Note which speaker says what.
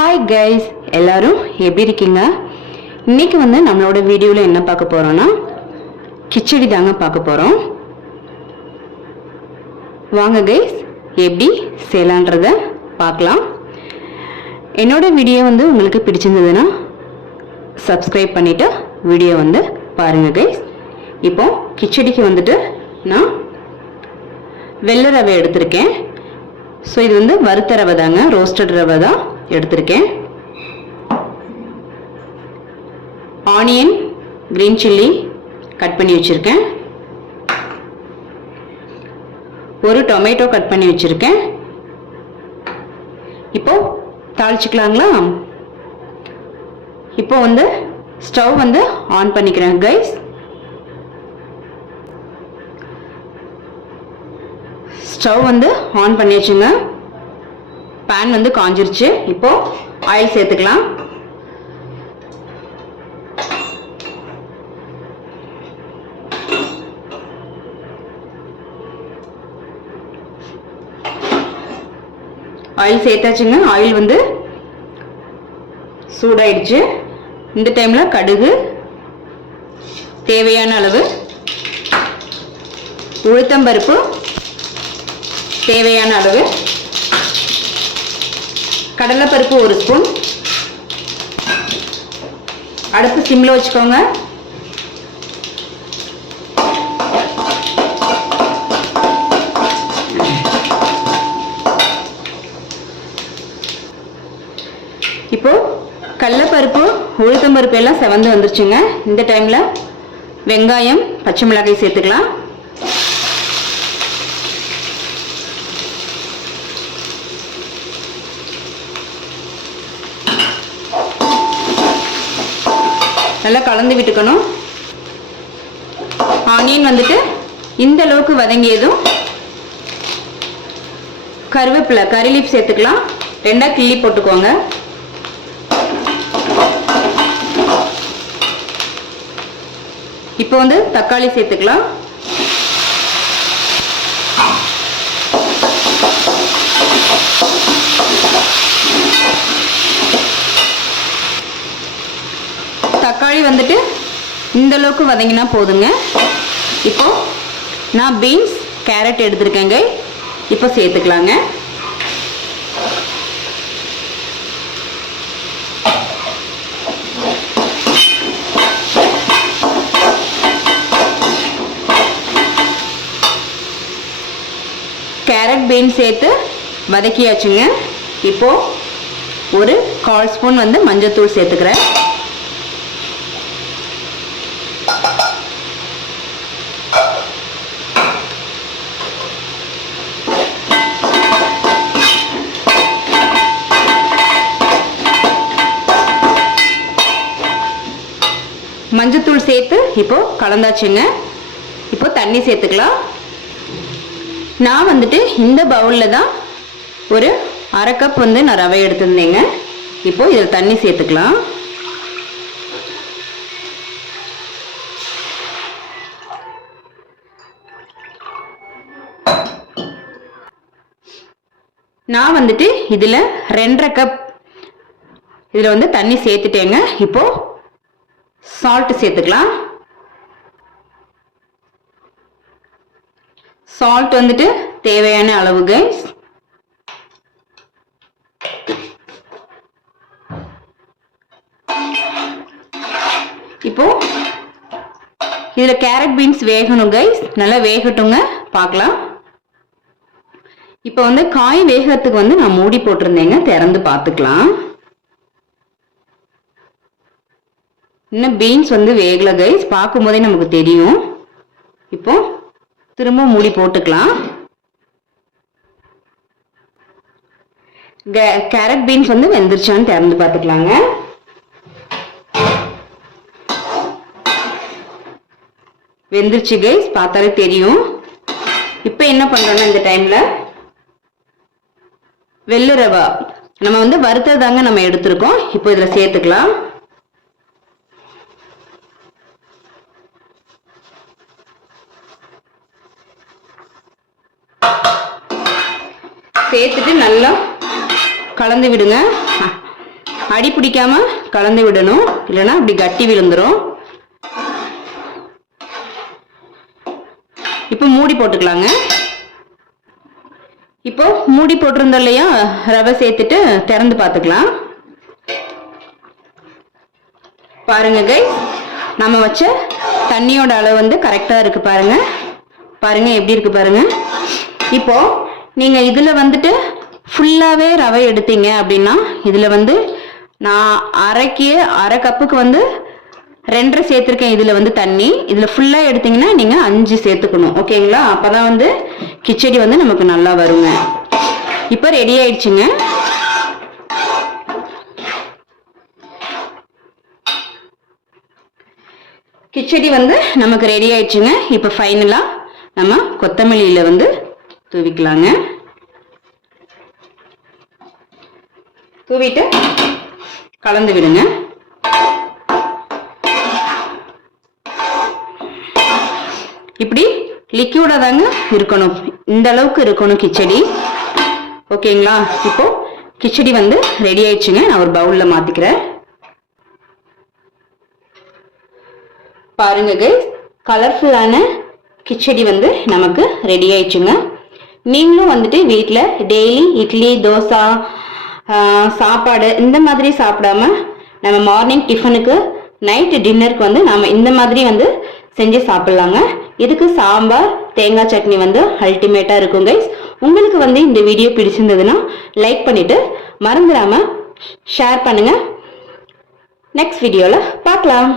Speaker 1: Hi guys எல்லாரும் எப்படி இருக்கீங்க? இன்னைக்கு வந்து நம்மளோட வீடியோவில் என்ன பார்க்க போகிறோன்னா கிச்சடி தாங்க பார்க்க போகிறோம் வாங்க கைஸ் எப்படி செய்யலான்றத பார்க்கலாம். என்னோட வீடியோ வந்து உங்களுக்கு பிடிச்சிருந்ததுன்னா சப்ஸ்கிரைப் பண்ணிவிட்டு வீடியோ வந்து பாருங்கள் கைஸ் இப்போ கிச்சடிக்கு வந்துட்டு நான் வெள்ளை ரவை எடுத்திருக்கேன். ஸோ இது வந்து வறுத்த ரவை தாங்க ரோஸ்டட் ரவை தான் எடுத்திருக்கேன். ஆனியன் கிரீன் சில்லி கட் பண்ணி வச்சுருக்கேன். ஒரு டொமேட்டோ கட் பண்ணி வச்சுருக்கேன். இப்போ தாளிச்சிக்கலாங்களா? இப்போ வந்து ஸ்டவ் வந்து ஆன் பண்ணிக்கிறேன் கைஸ் ஸ்டவ் வந்து ஆன் பண்ணியாச்சுங்க. பேன் வந்து காஞ்சிருச்சு. இப்போ ஆயில் சேர்த்துக்கலாம். ஆயில் சேர்த்தாச்சுங்க. ஆயில் வந்து சூடாயிடுச்சு. இந்த டைமில் கடுகு தேவையான அளவு உளுத்தம்பருப்பு தேவையான அளவு கடலைப்பருப்பு ஒரு ஸ்பூன். அடுப்பு சிம்மில் வச்சுக்கோங்க. இப்போ கடலைப்பருப்பு உளுத்தம்பருப்பு எல்லாம் செவந்து வந்துருச்சுங்க. இந்த டைமில் வெங்காயம் பச்சை மிளகாய் சேர்த்துக்கலாம். நல்லா கலந்து விட்டுக்கணும். ஆனியன் வந்துட்டு இந்த அளவுக்கு வதங்கியதும் கருவேப்பிலை கறி லீப் சேர்த்துக்கலாம். ரெண்டா கிள்ளி போட்டுக்கோங்க. இப்போ வந்து தக்காளி சேர்த்துக்கலாம். தக்காளி வந்துட்டு இந்த அளவுக்கு வதங்கினா போதுங்க. இப்போ நான் பீன்ஸ் கேரட் எடுத்திருக்கேங்க. இப்போ சேர்த்துக்கலாங்க. கேரட் பீன்ஸ் சேர்த்து வதக்கியாச்சுங்க. இப்போ ஒரு கால் ஸ்பூன் வந்து மஞ்சத்தூள் சேர்த்துக்கிறேன். மஞ்சத்தூள் சேர்த்து இப்போ கலந்தாச்சுங்க. இப்போ தண்ணி சேர்த்துக்கலாம். நான் வந்துட்டு இந்த பவுலில் தான் ஒரு அரை கப் வந்து நான் ரவை எடுத்திருந்தேங்க. இப்போ இதில் தண்ணி சேர்த்துக்கலாம். நான் வந்துட்டு இதில் ரெண்டரை கப் இதில் வந்து தண்ணி சேர்த்துட்டேங்க. இப்போது சால்ட் சேர்த்துக்கலாம். சால்ட் வந்துட்டு தேவையான அளவு கைஸ் இப்போ இதுல கேரட் பீன்ஸ் வேகணும் கைஸ் நல்லா வேகட்டுங்க. பார்க்கலாம். இப்போ வந்து காய் வேகத்துக்கு வந்து நான் மூடி போட்டிருந்தேங்க. திறந்து பார்த்துக்கலாம். இன்னும் பீன்ஸ் வந்து வேகல கைஸ் பார்க்கும் போதே நமக்கு தெரியும். இப்போ திரும்ப மூடி போட்டுக்கலாம். கேரட் பீன்ஸ் வந்து வெந்துருச்சான்னு திறந்து பார்த்துக்கலாங்க. வெந்துருச்சு கைஸ் பார்த்தாலே தெரியும். இப்போ என்ன பண்ணுறோன்னா இந்த டைமில் வெள்ளை ரவா. நம்ம வந்து வறுத்ததாங்க நம்ம எடுத்திருக்கோம். இப்போ இதில் சேர்த்துக்கலாம். சேர்த்துட்டு நல்லா கலந்து விடுங்க. அடி பிடிக்காம கலந்து விடணும். இல்லைன்னா இப்படி கட்டி விழுந்துடும் இப்போ மூடி போட்டுக்கலாங்க. இப்போ மூடி போட்டிருந்தோம் இல்லையா? ரவை சேர்த்துட்டு திறந்து பார்த்துக்கலாம். பாருங்க கை நம்ம வச்ச தண்ணியோட அளவு வந்து கரெக்டாக இருக்கு பாருங்க. பாருங்க எப்படி இருக்கு பாருங்க. இப்போ நீங்கள் இதில் வந்துட்டு ஃபுல்லாகவே ரவை எடுத்தீங்க அப்படின்னா இதில் வந்து நான் அரைக்கு அரை கப்புக்கு வந்து ரெண்டரை சேர்த்துருக்கேன் இதில் வந்து தண்ணி. இதில் ஃபுல்லாக எடுத்தீங்கன்னா நீங்கள் அஞ்சு சேர்த்துக்கணும். ஓகேங்களா? அப்போ தான் வந்து கிச்சடி வந்து நமக்கு நல்லா வருங்க. இப்போ ரெடி ஆயிடுச்சுங்க. கிச்சடி வந்து நமக்கு ரெடி ஆயிடுச்சுங்க. இப்போ ஃபைனலாக நம்ம கொத்தமல்லியில் வந்து தூவிக்கலாங்க. தூவிட்டு கலந்து விடுங்க. இப்படி லிக்யூடாக தாங்க இருக்கணும். இந்த அளவுக்கு இருக்கணும் கிச்சடி. ஓகேங்களா? இப்போ கிச்சடி வந்து ரெடி ஆயிடுச்சுங்க. நான் ஒரு பவுலில் மாற்றிக்கிறேன் பாருங்க கைஸ் கலர்ஃபுல்லான கிச்சடி வந்து நமக்கு ரெடி ஆயிடுச்சுங்க. நீங்களும் வந்துட்டு வீட்டில் டெய்லி இட்லி தோசை சாப்பாடு இந்த மாதிரி சாப்பிடாம நம்ம மார்னிங் டிஃபனுக்கு நைட்டு டின்னருக்கு வந்து நம்ம இந்த மாதிரி வந்து செஞ்சு சாப்பிட்லாங்க. இதுக்கு சாம்பார் தேங்காய் சட்னி வந்து அல்டிமேட்டாக இருக்கும் கைஸ் உங்களுக்கு வந்து இந்த வீடியோ பிடிச்சிருந்ததுன்னா லைக் பண்ணிவிட்டு மறந்துடாமல் ஷேர் பண்ணுங்கள் நெக்ஸ்ட் வீடியோவில் பார்க்கலாம்.